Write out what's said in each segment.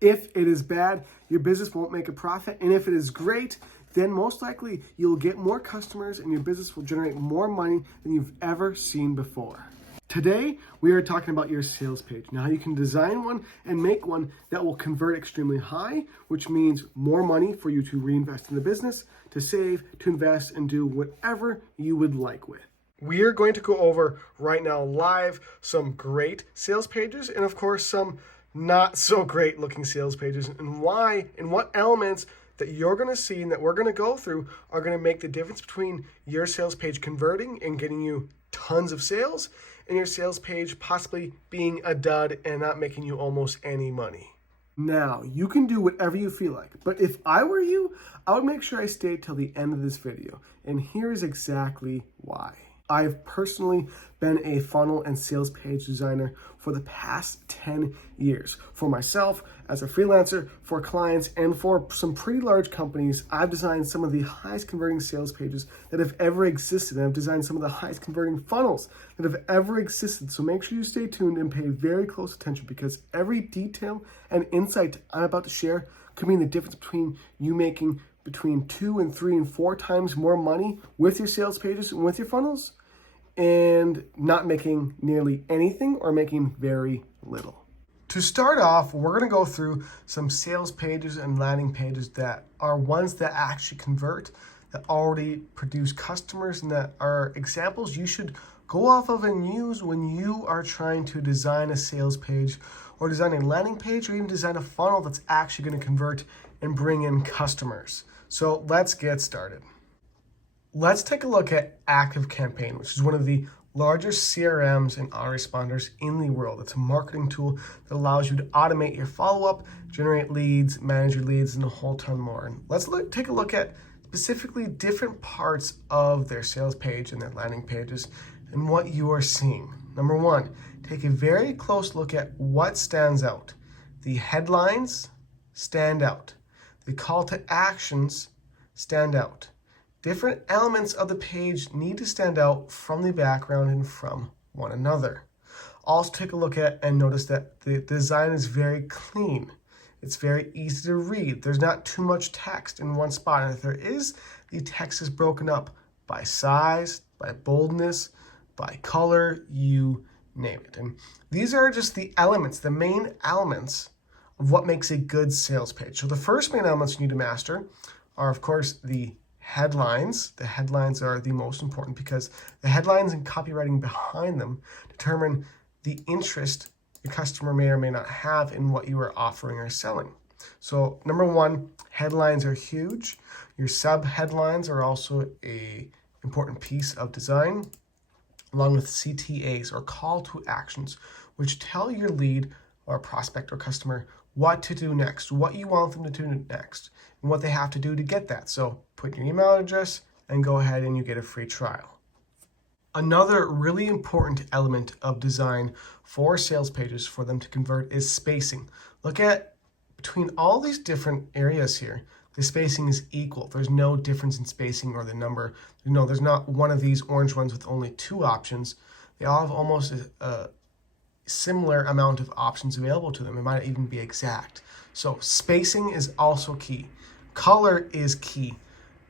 If it is bad, your business won't make a profit. And if it is great, then most likely you'll get more customers and your business will generate more money than you've ever seen before. Today, we are talking about your sales page. Now, how you can design one and make one that will convert extremely high, which means more money for you to reinvest in the business, to save, to invest, and do whatever you would like with. We are going to go over right now live some great sales pages and of course some not so great looking sales pages, and why and what elements that you're going to see and that we're going to go through are going to make the difference between your sales page converting and getting you tons of sales and your sales page possibly being a dud and not making you almost any money. Now, you can do whatever you feel like, but if I were you, I would make sure I stayed till the end of this video, and here's exactly why. I've personally been a funnel and sales page designer for the past 10 years. For myself, as a freelancer, for clients, and for some pretty large companies, I've designed some of the highest converting sales pages that have ever existed. And I've designed some of the highest converting funnels that have ever existed. So make sure you stay tuned and pay very close attention, because every detail and insight I'm about to share could mean the difference between you making between 2 and 3 and 4 times more money with your sales pages and with your funnels, and not making nearly anything or making very little. To start off, we're going to go through some sales pages and landing pages that are ones that actually convert, that already produce customers, and that are examples you should go off of and use when you are trying to design a sales page or design a landing page or even design a funnel that's actually going to convert and bring in customers. So let's get started. Let's take a look at ActiveCampaign, which is one of the largest CRMs and autoresponders in the world. It's a marketing tool that allows you to automate your follow-up, generate leads, manage your leads, and a whole ton more. And let's take a look at specifically different parts of their sales page and their landing pages and what you are seeing. Number one, take a very close look at what stands out. The headlines stand out. The call to actions stand out. Different elements of the page need to stand out from the background and from one another. Also take a look at and notice that the design is very clean. It's very easy to read. There's not too much text in one spot. And if there is, the text is broken up by size, by boldness, by color, you name it. And these are just the elements, the main elements of what makes a good sales page. So the first main elements you need to master are, of course, the headlines. The headlines are the most important because the headlines and copywriting behind them determine the interest your customer may or may not have in what you are offering or selling. So number one, headlines are huge. Your sub headlines are also a important piece of design, along with CTAs or call to actions, which tell your lead or prospect or customer what to do next, what you want them to do next, and what they have to do to get that. So put your email address and go ahead and you get a free trial. Another really important element of design for sales pages for them to convert is spacing. Look at between all these different areas here, the spacing is equal. There's no difference in spacing or the number. There's not one of these orange ones with only 2 options. They all have almost a similar amount of options available to them. It might even be exact. So spacing is also key. Color is key.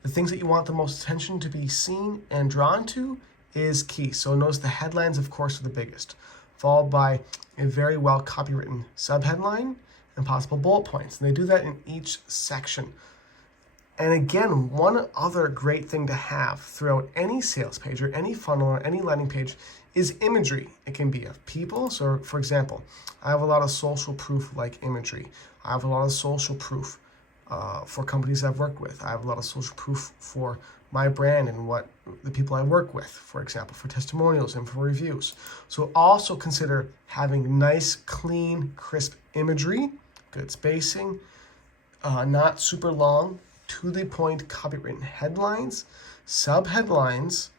The things that you want the most attention to be seen and drawn to is key. So notice the headlines, of course, are the biggest, followed by a very well copywritten subheadline and possible bullet points. And they do that in each section. And again, one other great thing to have throughout any sales page or any funnel or any landing page is imagery. It can be of people. So for example, I have a lot of social proof like imagery. I have a lot of social proof for companies I've worked with. I have a lot of social proof for my brand and what the people I work with, for example, for testimonials and for reviews. So also consider having nice, clean, crisp imagery, good spacing, not super long, to the point copywritten headlines, subheadlines.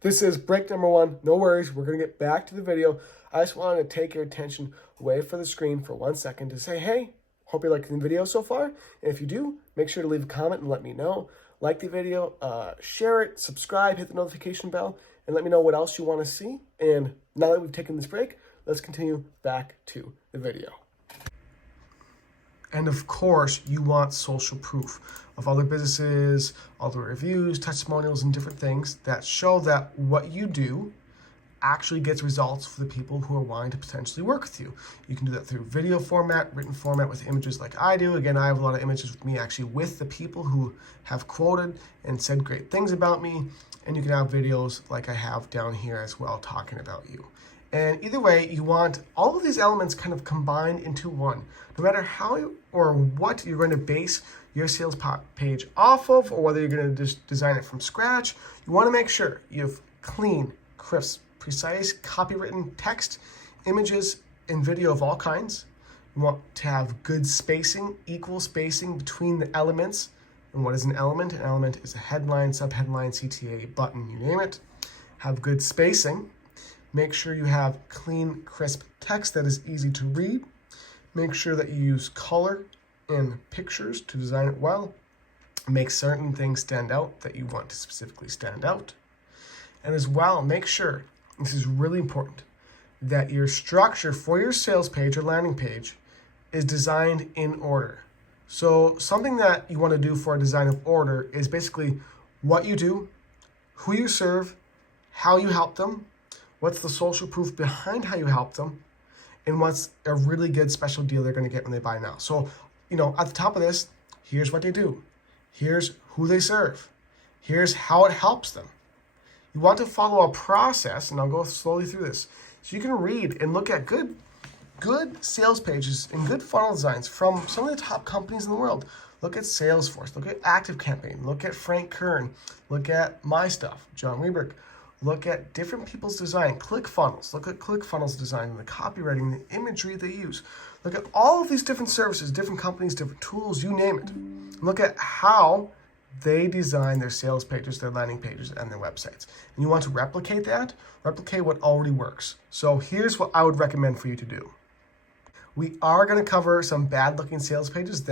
This is break number 1. No worries, we're going to get back to the video. I just wanted to take your attention away from the screen for 1 second to say, hey, hope you're liking the video so far. And if you do, make sure to leave a comment and let me know. Like the video, share it, subscribe, hit the notification bell, and let me know what else you want to see. And now that we've taken this break, let's continue back to the video. And of course, you want social proof of other businesses, other reviews, testimonials, and different things that show that what you do actually gets results for the people who are wanting to potentially work with you. You can do that through video format, written format with images like I do. Again, I have a lot of images with me actually with the people who have quoted and said great things about me. And you can have videos like I have down here as well talking about you. And either way, you want all of these elements kind of combined into one. No matter how or what you're going to base your sales page off of, or whether you're going to just design it from scratch, you want to make sure you have clean, crisp, precise, copywritten text, images, and video of all kinds. You want to have good spacing, equal spacing between the elements. And what is an element? An element is a headline, subheadline, CTA, button, you name it. Have good spacing. Make sure you have clean, crisp text that is easy to read. Make sure that you use color and pictures to design it well. Make certain things stand out that you want to specifically stand out. And as well, make sure, this is really important, that your structure for your sales page or landing page is designed in order. So something that you want to do for a design of order is basically what you do, who you serve, how you help them, what's the social proof behind how you help them, and what's a really good special deal they're going to get when they buy now. So, at the top of this, here's what they do. Here's who they serve. Here's how it helps them. You want to follow a process, and I'll go slowly through this, so you can read and look at good sales pages and good funnel designs from some of the top companies in the world. Look at Salesforce, look at ActiveCampaign, look at Frank Kern, look at my stuff, Jon Weberg. Look at different people's design, ClickFunnels. Look at ClickFunnels design and the copywriting, the imagery they use. Look at all of these different services, different companies, different tools, you name it. Look at how they design their sales pages, their landing pages, and their websites. And you want to replicate that, replicate what already works. So here's what I would recommend for you to do. We are going to cover some bad looking sales pages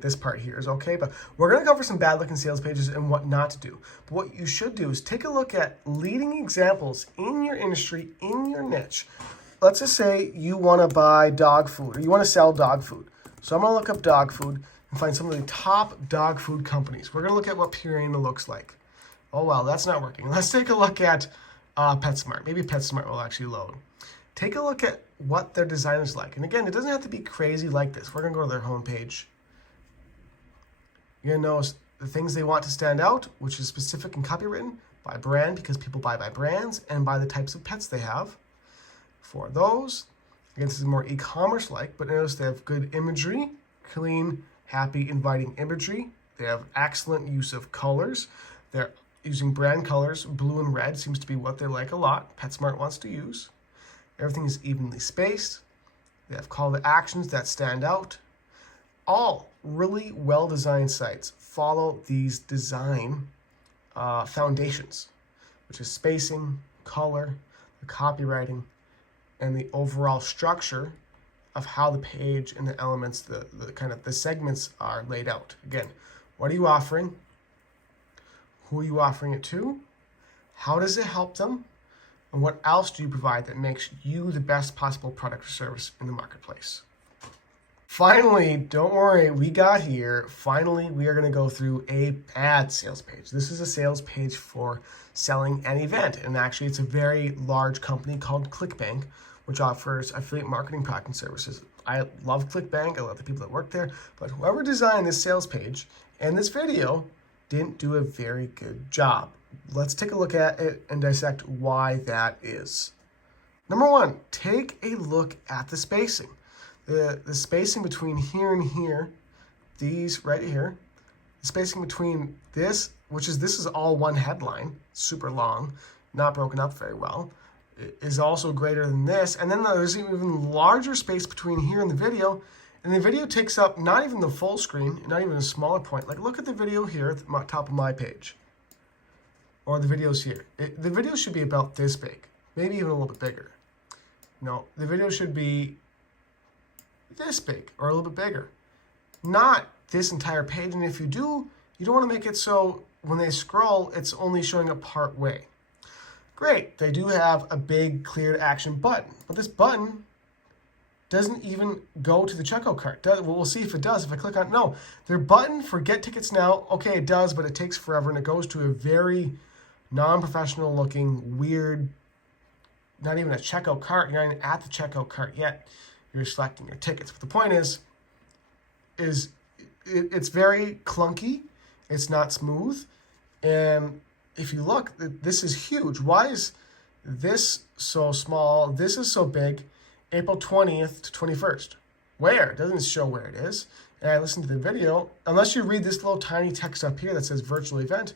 this part here is okay, but we're going to cover some bad looking sales pages and what not to do. But what you should do is take a look at leading examples in your industry, in your niche. Let's just say you want to buy dog food or you want to sell dog food. So I'm going to look up dog food and find some of the top dog food companies. We're going to look at what Purina looks like. Oh, well, that's not working. Let's take a look at PetSmart. Maybe PetSmart will actually load. Take a look at what their design is like. And again, it doesn't have to be crazy like this. We're going to go to their homepage. You're going to notice the things they want to stand out, which is specific and copywritten by brand, because people buy by brands, and by the types of pets they have. For those, again, this is more e-commerce-like, but notice they have good imagery, clean, happy, inviting imagery. They have excellent use of colors. They're using brand colors. Blue and red seems to be what they like a lot. PetSmart wants to use. Everything is evenly spaced. They have call to actions that stand out. All really well-designed sites follow these design foundations, which is spacing, color, the copywriting, and the overall structure of how the page and the elements, the segments are laid out. Again, what are you offering? Who are you offering it to? How does it help them? And what else do you provide that makes you the best possible product or service in the marketplace? Finally, don't worry, we got here. Finally, we are going to go through a bad sales page. This is a sales page for selling an event. And actually, it's a very large company called ClickBank, which offers affiliate marketing product and services. I love ClickBank. I love the people that work there. But whoever designed this sales page and this video didn't do a very good job. Let's take a look at it and dissect why that is. Number one, take a look at the spacing. The spacing between here and here, these right here, the spacing between this is all one headline, super long, not broken up very well, is also greater than this. And then there's an even larger space between here and the video. And the video takes up not even the full screen, not even a smaller point. Like look at the video here at the top of my page. Or the videos here. The video should be about this big, maybe even a little bit bigger. No, the video should be this big or a little bit bigger. Not this entire page. And if you do, you don't want to make it so when they scroll, it's only showing up part way. Great, they do have a big clear to action button, but this button doesn't even go to the checkout cart. Well, we'll see if it does. If I click on, no, their button for get tickets now, okay, it does, but it takes forever and it goes to a very non-professional looking, weird, not even a checkout cart. You're not even at the checkout cart yet. You're selecting your tickets. But the point is it's very clunky. It's not smooth. And if you look, this is huge. Why is this so small? This is so big. April 20th to 21st. Where? It doesn't show where it is. And I listened to the video. Unless you read this little tiny text up here that says virtual event,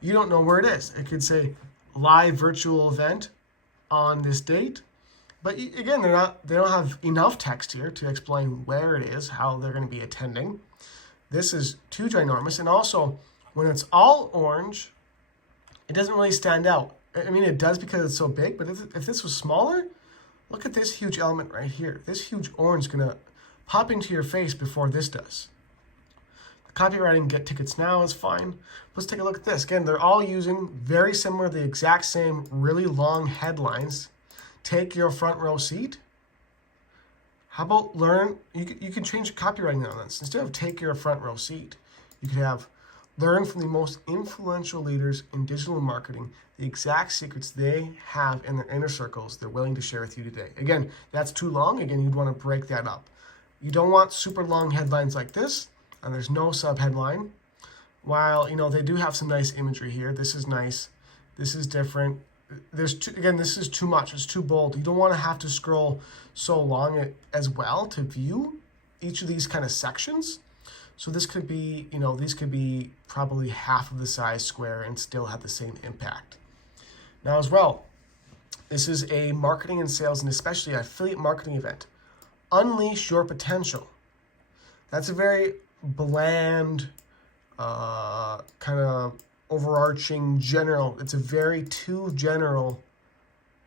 you don't know where it is. It could say live virtual event on this date. But again, they don't have enough text here to explain where it is, how they're going to be attending. This is too ginormous. And also, when it's all orange, it doesn't really stand out. I mean, it does because it's so big, but if this was smaller, look at this huge element right here. This huge orange is going to pop into your face before this does. The copywriting get tickets now is fine. Let's take a look at this. Again, they're all using very similar, the exact same really long headlines. Take your front row seat. How about learn? You can change the copywriting on this. Instead of take your front row seat, you could have learn from the most influential leaders in digital marketing the exact secrets they have in their inner circles they're willing to share with you today. Again, that's too long. Again, you'd want to break that up. You don't want super long headlines like this, and there's no sub-headline. While, they do have some nice imagery here. This is nice. This is different. This is too much. It's too bold. You don't want to have to scroll so long as well to view each of these kind of sections. So this could be, these could be probably half of the size square and still have the same impact. Now as well, this is a marketing and sales and especially an affiliate marketing event. Unleash your potential. That's a very bland, kind of overarching general. It's a very too general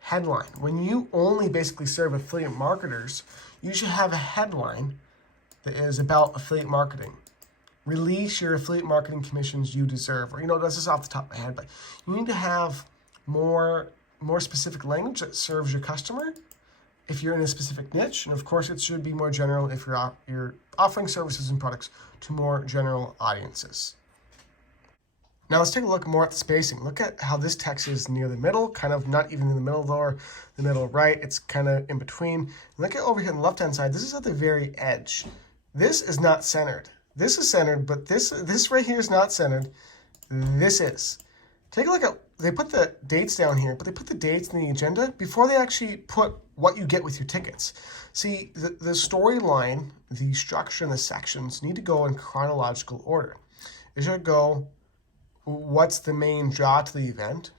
headline. When you only basically serve affiliate marketers, you should have a headline that is about affiliate marketing. Release your affiliate marketing commissions you deserve. Or, that's just off the top of my head, but you need to have more specific language that serves your customer if you're in a specific niche. And of course, it should be more general if you're offering services and products to more general audiences. Now let's take a look more at the spacing. Look at how this text is near the middle, kind of not even in the middle or the middle right. It's kind of in between. Look at over here on the left-hand side. This is at the very edge. This is not centered. This is centered, but this right here is not centered. This is. Take a look at, they put the dates down here, but they put the dates in the agenda before they actually put what you get with your tickets. See, the storyline, the structure, and the sections need to go in chronological order. It should go, what's the main draw to the event?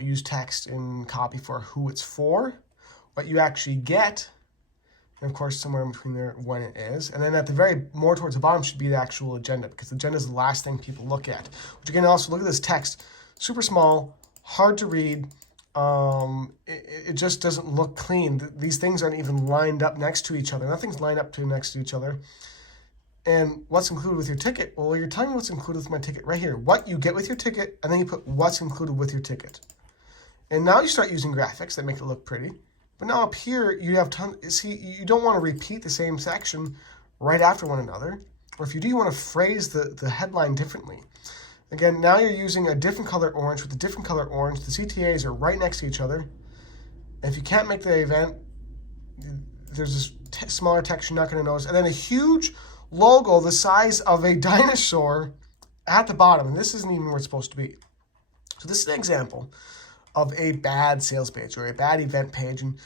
Use text and copy for who it's for, what you actually get, and of course somewhere in between there when it is. And then at the very more towards the bottom should be the actual agenda, because the agenda is the last thing people look at. Which again, also look at this text, super small, hard to read. It just doesn't look clean. These things aren't even lined up next to each other. Nothing's lined up next to each other. And what's included with your ticket? Well, you're telling me what's included with my ticket right here. What you get with your ticket, and then you put what's included with your ticket. And now you start using graphics that make it look pretty. But now up here, you have you don't want to repeat the same section right after one another. Or if you do, you want to phrase the headline differently. Again, now you're using a different color orange with a different color orange. The CTAs are right next to each other. And if you can't make the event, there's this smaller text you're not going to notice. And then a huge logo the size of a dinosaur at the bottom. And this isn't even where it's supposed to be. So this is an example of a bad sales page or a bad event page. And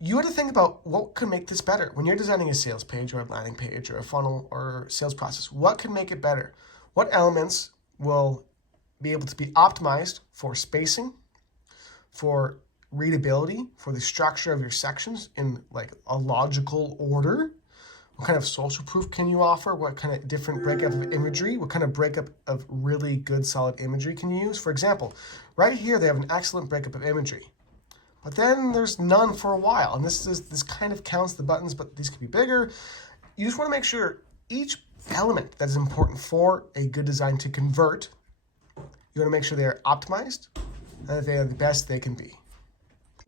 you have to think about what could make this better. When you're designing a sales page or a landing page or a funnel or sales process, what can make it better? What elements will be able to be optimized for spacing, for readability, for the structure of your sections in like a logical order? What kind of social proof can you offer? What kind of different breakup of imagery? What kind of breakup of really good, solid imagery can you use? For example, right here, they have an excellent breakup of imagery. But then there's none for a while. And this kind of counts the buttons, but these could be bigger. You just want to make sure each element that is important for a good design to convert, you want to make sure they're optimized and that they are the best they can be.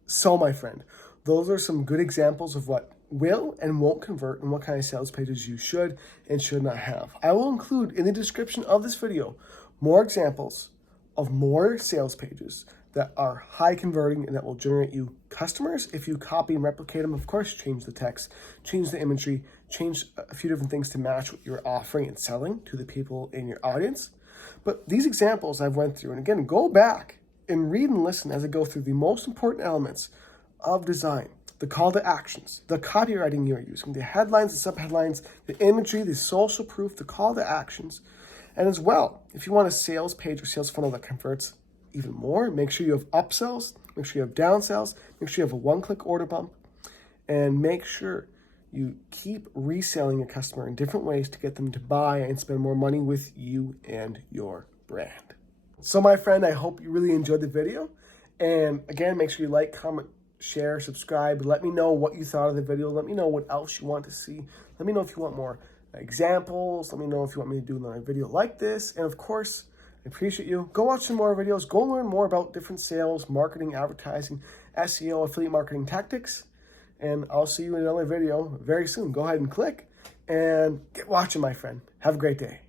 So, my friend, those are some good examples of what will and won't convert and what kind of sales pages you should and should not have. I will include in the description of this video more examples of more sales pages that are high converting and that will generate you customers if you copy and replicate them. Of course, change the text, change the imagery, change a few different things to match what you're offering and selling to the people in your audience. But these examples I've went through, and again, go back and read and listen as I go through the most important elements of design. The call to actions, the copywriting you're using, the headlines, the subheadlines, the imagery, the social proof, the call to actions. And as well, if you want a sales page or sales funnel that converts even more, make sure you have upsells, make sure you have downsells, make sure you have a one-click order bump, and make sure you keep reselling your customer in different ways to get them to buy and spend more money with you and your brand. So my friend, I hope you really enjoyed the video. And again, make sure you like, comment, share, subscribe. Let me know what you thought of the video. Let me know what else you want to see. Let me know if you want more examples. Let me know if you want me to do another video like this. And of course, I appreciate you. Go watch some more videos. Go learn more about different sales, marketing, advertising, SEO, affiliate marketing tactics. And I'll see you in another video very soon. Go ahead and click and get watching, my friend. Have a great day.